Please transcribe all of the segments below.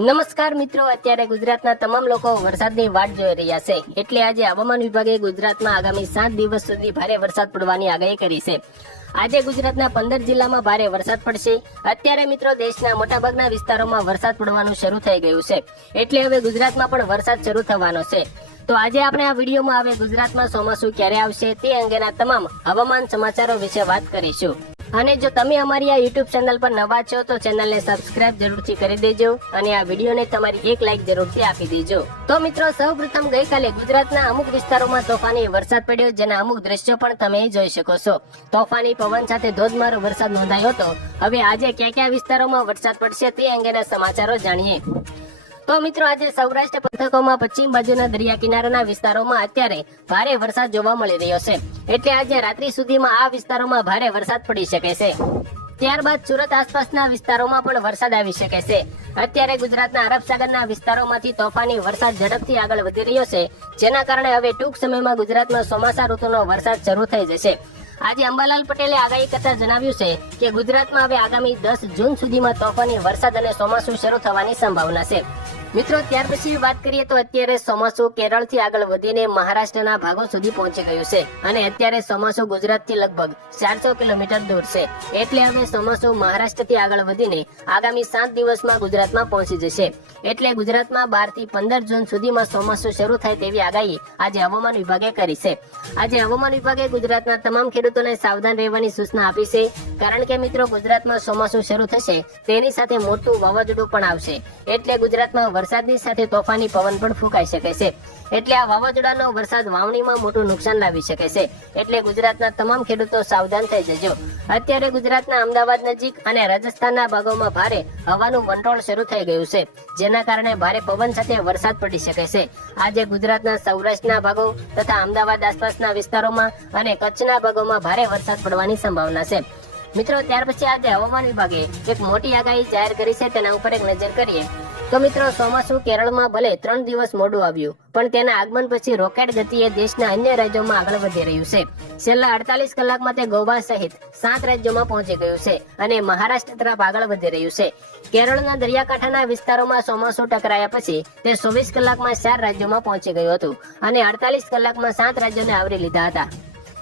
નમસ્કાર મિત્રો, અત્યારે ગુજરાતના તમામ લોકો વરસાદની વાટ જોઈ રહ્યા છે. એટલે આજે હવામાન વિભાગે ગુજરાતમાં આગામી 7 દિવસ સુધી ભારે વરસાદ પડવાની આગાહી કરી છે. આજે ગુજરાતના 15 જિલ્લામાં ભારે વરસાદ પડશે. અત્યારે મિત્રો દેશના મોટાભાગના વિસ્તારોમાં વરસાદ પડવાનું શરૂ થઈ ગયું છે. એટલે હવે ગુજરાતમાં પણ વરસાદ શરૂ થવાનો છે. તો આજે આપણે આ વિડીયોમાં હવે ગુજરાતમાં ચોમાસું ક્યારે આવશે તે અંગેના તમામ હવામાન સમાચારો વિશે વાત કરીશું. અને જો તમે અમારી આ YouTube ચેનલ પર નવા છો તો ચેનલને સબસ્ક્રાઇબ જરૂરથી કરી દેજો અને આ વિડીયોને તમારી એક લાઈક જરૂરથી આપી દેજો. તો મિત્રો, સૌપ્રથમ ગઈકાલે ગુજરાતના અમુક વિસ્તારોમાં તોફાની વરસાદ પડ્યો, જેના અમુક દ્રશ્યો પણ તમે જોઈ શકો છો. તોફાની પવન સાથે ધોધમાર વરસાદ નોંધાયો હતો. હવે આજે કયા કયા વિસ્તારોમાં વરસાદ પડશે તે અંગેના સમાચારો જાણીએ. તો મિત્રો, આજે સૌરાષ્ટ્ર પંથકોમાં પશ્ચિમ બાજુના દરિયા કિનારાના વિસ્તારોમાં અત્યારે ભારે વરસાદ જોવા મળી રહ્યો છે. એટલે આજે રાત્રિ સુધીમાં આ વિસ્તારોમાં ભારે વરસાદ પડી શકે છે. ત્યારબાદ સુરત આસપાસના વિસ્તારોમાં પણ વરસાદ આવી શકે છે. અત્યારે ગુજરાતના અરબ સાગરના વિસ્તારોમાંથી તોફાની વરસાદ ઝડપથી આગળ વધી રહ્યો છે, જેના કારણે હવે ટૂંક સમયમાં ગુજરાતમાં ચોમાસા ઋતુનો વરસાદ શરૂ થઈ જશે. આજે અંબાલાલ પટેલે આગાહી કરતા જણાવ્યું છે કે ગુજરાતમાં હવે આગામી 10 જૂન સુધીમાં તોફાની વરસાદ અને ચોમાસું શરૂ થવાની સંભાવના છે. મિત્રો, ત્યાર પછી વાત કરીએ તો અત્યારે ચોમાસું કેરળથી આગળ વધીને મહારાષ્ટ્રના ભાગો સુધી પહોંચી ગયું છે અને અત્યારે ચોમાસું ગુજરાતથી લગભગ 400 કિલોમીટર દૂર છે. એટલે હવે ચોમાસું મહારાષ્ટ્રથી આગળ વધીને આગામી 7 દિવસમાં ગુજરાતમાં પહોંચી જશે. એટલે ગુજરાતમાં 12 થી 15 જૂન સુધીમાં ચોમાસું શરૂ થાય તેવી આગાહી આજે હવામાન વિભાગે કરી છે. આજે હવામાન વિભાગે ગુજરાતના તમામ ખેડૂતોને સાવધાન રહેવાની સૂચના આપી છે, કારણ કે મિત્રો ગુજરાતમાં ચોમાસું શરૂ થશે તેની સાથે મોટું વાવાઝોડું પણ આવશે. એટલે ગુજરાતમાં વરસાદની સાથે તોફાની પવન પણ ફૂંકાઈ શકે છે. એટલે આ વાવાઝોડાનો વરસાદ વાવણીમાં મોટું નુકસાન લાવી શકે છે. એટલે ગુજરાતના તમામ ખેડૂતો સાવધાન થઈ જજો. અત્યારે ગુજરાતના અમદાવાદ નજીક અને રાજસ્થાનના ભાગોમાં ભારે હવાનું વંટોળ શરૂ થઈ ગયું છે, જેના કારણે ભારે પવન સાથે વરસાદ પડી શકે છે. આજે ગુજરાતના સૌરાષ્ટ્રના ભાગો તથા અમદાવાદ આસપાસના વિસ્તારોમાં અને કચ્છના ભાગોમાં ભારે વરસાદ પડવાની સંભાવના છે. મિત્રો, ત્યાર પછી આજે હવામાન વિભાગે એક મોટી આગાહી જાહેર કરી છે, તેના ઉપર એક નજર કરીએ. તો મિત્રો, ચોમાસું કેરળમાં ભલે 3 દિવસ મોડું આવ્યું, પણ તેના આગમન પછી રોકેટ ગતિએ દેશના અન્ય રાજ્યોમાં આગળ વધી રહ્યું છે. છેલ્લા 48 કલાકમાં તે ગોવા સહિત 7 રાજ્યોમાં પહોંચી ગયું છે અને મહારાષ્ટ્ર તરફ આગળ વધી રહ્યું છે. કેરળના દરિયાકાંઠાના વિસ્તારોમાં ચોમાસું ટકરાયા પછી તે 24 કલાકમાં 4 રાજ્યોમાં પહોંચી ગયું હતું અને 48 કલાકમાં 7 રાજ્યોને આવરી લીધા હતા.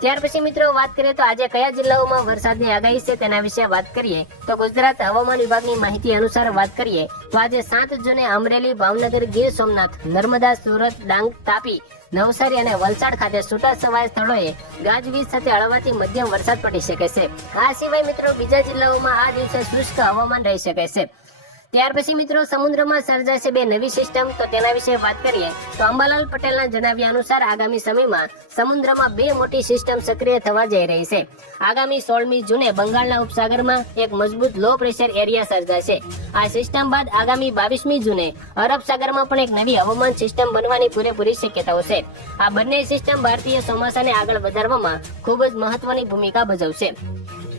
ત્યાર પછી મિત્રો, વાત કરીએ તો આજે કયા જિલ્લાઓમાં વરસાદની આગાહી છે તેના વિશે વાત કરીએ. તો ગુજરાત હવામાન વિભાગની માહિતી અનુસાર વાત કરીએ તો આજે 7 જૂને અમરેલી, ભાવનગર, ગીર સોમનાથ, નર્મદા, સુરત, ડાંગ, તાપી, નવસારી અને વલસાડ ખાતે છૂટાછવાયા સ્થળોએ ગાજવીજ સાથે હળવાથી મધ્યમ વરસાદ પડી શકે છે. આ સિવાય મિત્રો બીજા જિલ્લાઓમાં આ દિવસે શુષ્ક હવામાન રહી શકે છે. ત્યાર પછી મિત્રો, સમુદ્રમાં સર્જાશે 2 નવી સિસ્ટમ. તો તેના વિશે વાત કરીએ તો અંબાલાલ પટેલના જણાવ્યા અનુસાર આગામી સમયમાં સમુદ્રમાં 2 મોટી સિસ્ટમ સક્રિય થવા જઈ રહી છે. આગામી 16મી જૂને બંગાળના ઉપસાગરમાં એક મજબૂત લો પ્રેશર એરિયા સર્જાશે. આ સિસ્ટમ બાદ આગામી 22મી જૂને અરબ સાગરમાં પણ એક નવી હવામાન સિસ્ટમ બનવાની પૂરેપૂરી શક્યતાઓ છે. આ બંને સિસ્ટમ ભારતીય ચોમાસાને આગળ વધારવામાં ખૂબ જ મહત્વની ભૂમિકા ભજવશે.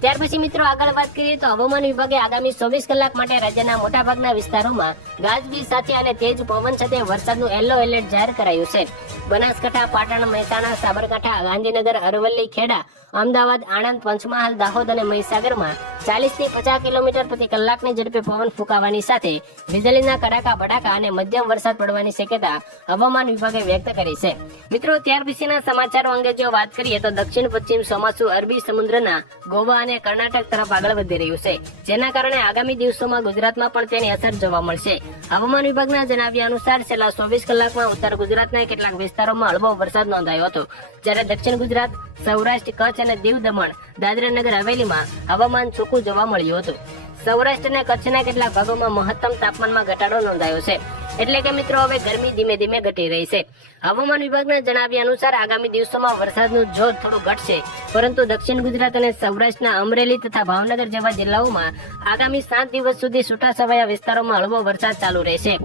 ત્યાર પછી મિત્રો, આગળ વાત કરીએ તો હવામાન વિભાગે આગામી 24 કલાક માટે રાજ્યના મોટાભાગના વિસ્તારોમાં ગાજવીજ સાથે અને તેજ પવન સાથે વરસાદનું યલો એલર્ટ જાહેર કરાયું છે. બનાસકાંઠા, પાટણ, મહેસાણા, સાબરકાંઠા, ગાંધીનગર, અરવલ્લી, ખેડા, અમદાવાદ, આણંદ, પંચમહાલ, દાહોદ અને મહીસાગરમાં 40 થી 50 કિલોમીટર પ્રતિ કલાકની ઝડપે પવન ફૂંકાવાની સાથે વીજળીના કડાકા ભડાકા અને મધ્યમ વરસાદ પડવાની શક્યતા હવામાન વિભાગે વ્યક્ત કરી છે. મિત્રો, ત્યાર પછીના સમાચારો અંગે જો વાત કરીએ તો દક્ષિણ પશ્ચિમ ચોમાસું અરબી સમુદ્રના ગોવા અને કર્ણાટક તરફ આગળ વધી રહ્યું છે, જેના કારણે આગામી દિવસોમાં ગુજરાતમાં પણ તેની અસર જોવા મળશે. હવામાન વિભાગના જણાવ્યા અનુસાર છેલ્લા 24 કલાકમાં ઉત્તર ગુજરાતના કેટલાક વિસ્તારોમાં હળવો વરસાદ નોંધાયો હતો, જ્યારે દક્ષિણ ગુજરાત, સૌરાષ્ટ્ર, કચ્છ અને દીવ દમણ, દાદરા નગર હવેલીમાં હવામાન ચોખ્ખું જોવા મળ્યું હતું. સૌરાષ્ટ્ર અને કચ્છના કેટલાક ભાગોમાં મહત્તમ તાપમાનમાં ઘટાડો નોંધાયો છે. એટલે કે મિત્રો, હવે ગરમી ધીમે ધીમે ઘટી રહી છે. હવામાન વિભાગના જણાવ્યા અનુસાર આગામી દિવસોમાં વરસાદનું જોર થોડું ઘટશે, પરંતુ દક્ષિણ ગુજરાત અને સૌરાષ્ટ્રના અમરેલી તથા ભાવનગર જેવા જિલ્લાઓમાં આગામી 7 દિવસ સુધી છૂટાછવાયા વિસ્તારોમાં હળવો વરસાદ ચાલુ રહેશે.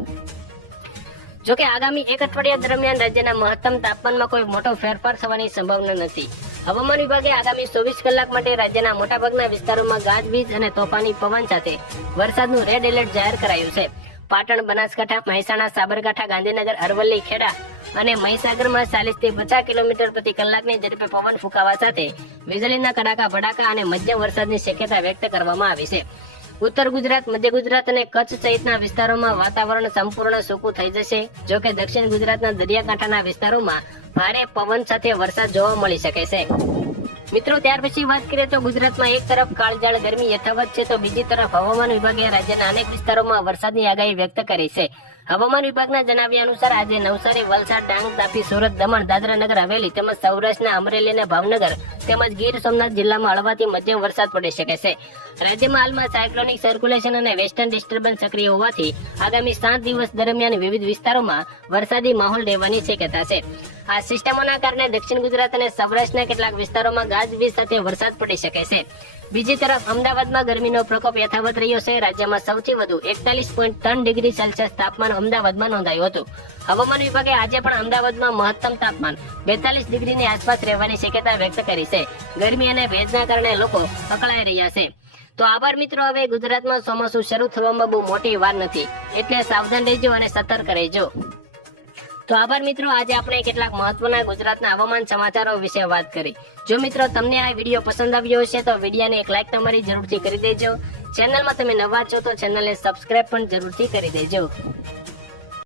જોકે આગામી 1 અઠવાડિયા દરમિયાન રાજ્યના મહત્તમ તાપમાનમાં કોઈ મોટો ફેરફાર થવાની સંભાવના નથી. હવામાન વિભાગે આગામી 24 કલાક માટે રાજ્યના મોટાભાગના વિસ્તારોમાં ગાજવીજ અને તોફાની પવન સાથે વરસાદનું રેડ એલર્ટ જાહેર કરાયું છે. પાટણ, બનાસકાંઠા, મહેસાણા, સાબરકાંઠા, ગાંધીનગર, અરવલ્લી, ખેડા અને મહીસાગરમાં 40 થી 50 કિલોમીટર પ્રતિ કલાકની ઝડપે પવન ફૂંકાવા સાથે વીજળીના કડાકા ભડાકા અને મધ્યમ વરસાદની શક્યતા વ્યક્ત કરવામાં આવી છે. ઉત્તર ગુજરાત, મધ્ય ગુજરાત અને કચ્છ સહિતના વિસ્તારોમાં વાતાવરણ સંપૂર્ણ સૂકું થઈ જશે. જોકે દક્ષિણ ગુજરાતના દરિયાકાંઠાના વિસ્તારોમાં ભારે પવન સાથે વરસાદ જોવા મળી શકે છે. મિત્રો, ત્યાર પછી વાત કરીએ તો ગુજરાતમાં એક તરફ કાળઝાળ ગરમી યથાવત છે તો બીજી તરફ હવામાન વિભાગે રાજ્યના અનેક વિસ્તારોમાં વરસાદની આગાહી વ્યક્ત કરી છે. હવામાન વિભાગના જણાવ્યા અનુસાર આજે નવસારી, વલસાડ, ડાંગ, તાપી, સુરત, દમણ, દાદરા નગર હવેલી તેમજ સૌરાષ્ટ્રના અમરેલી અને ભાવનગર તેમજ ગીર સોમનાથ જિલ્લામાં હળવાથી મધ્યમ વરસાદ પડી શકે છે. રાજ્યમાં હાલમાં સાયક્લોનિક સર્ક્યુલેશન અને વેસ્ટર્ન ડિસ્ટર્બન્સ સક્રિય હોવાથી આગામી 7 દિવસ દરમિયાન વિવિધ વિસ્તારોમાં વરસાદી માહોલ રહેવાની શક્યતા છે. આ સિસ્ટમોના કારણે દક્ષિણ ગુજરાત અને સૌરાષ્ટ્રના કેટલાક વિસ્તારોમાં ગાજવીજ સાથે વરસાદ પડી શકે છે. બીજી તરફ અમદાવાદમાં ગરમીનો પ્રકોપ યથાવત રહ્યો છે. રાજ્યમાં સૌથી વધુ 41.3 ડિગ્રી સેલ્સિયસ તાપમાન અમદાવાદમાં નોંધાયું હતું. હવામાન વિભાગે આજે પણ અમદાવાદમાં મહત્તમ તાપમાન 42 ડિગ્રીની આસપાસ રહેવાની શક્યતા વ્યક્ત કરી છે. ગરમી અને ભેજના કારણે લોકો અકળાઈ રહ્યા છે. તો આભાર મિત્રો. હવે ગુજરાતમાં ચોમાસું શરૂ થવામાં બહુ મોટી વાર નથી, એટલે સાવધાન રહેજો અને સતર્ક રહેજો. તો આભાર મિત્રો. આજે આપણે કેટલાક મહત્વના ગુજરાતના હવામાન સમાચારો વિશે વાત કરી. જો મિત્રો તમને આ વિડીયો પસંદ આવ્યો હશે તો વિડીયોને એક લાઈક તમારી જરૂરથી કરી દેજો. ચેનલમાં તમે નવા છો તો ચેનલને સબસ્ક્રાઇબ પણ જરૂરથી કરી દેજો.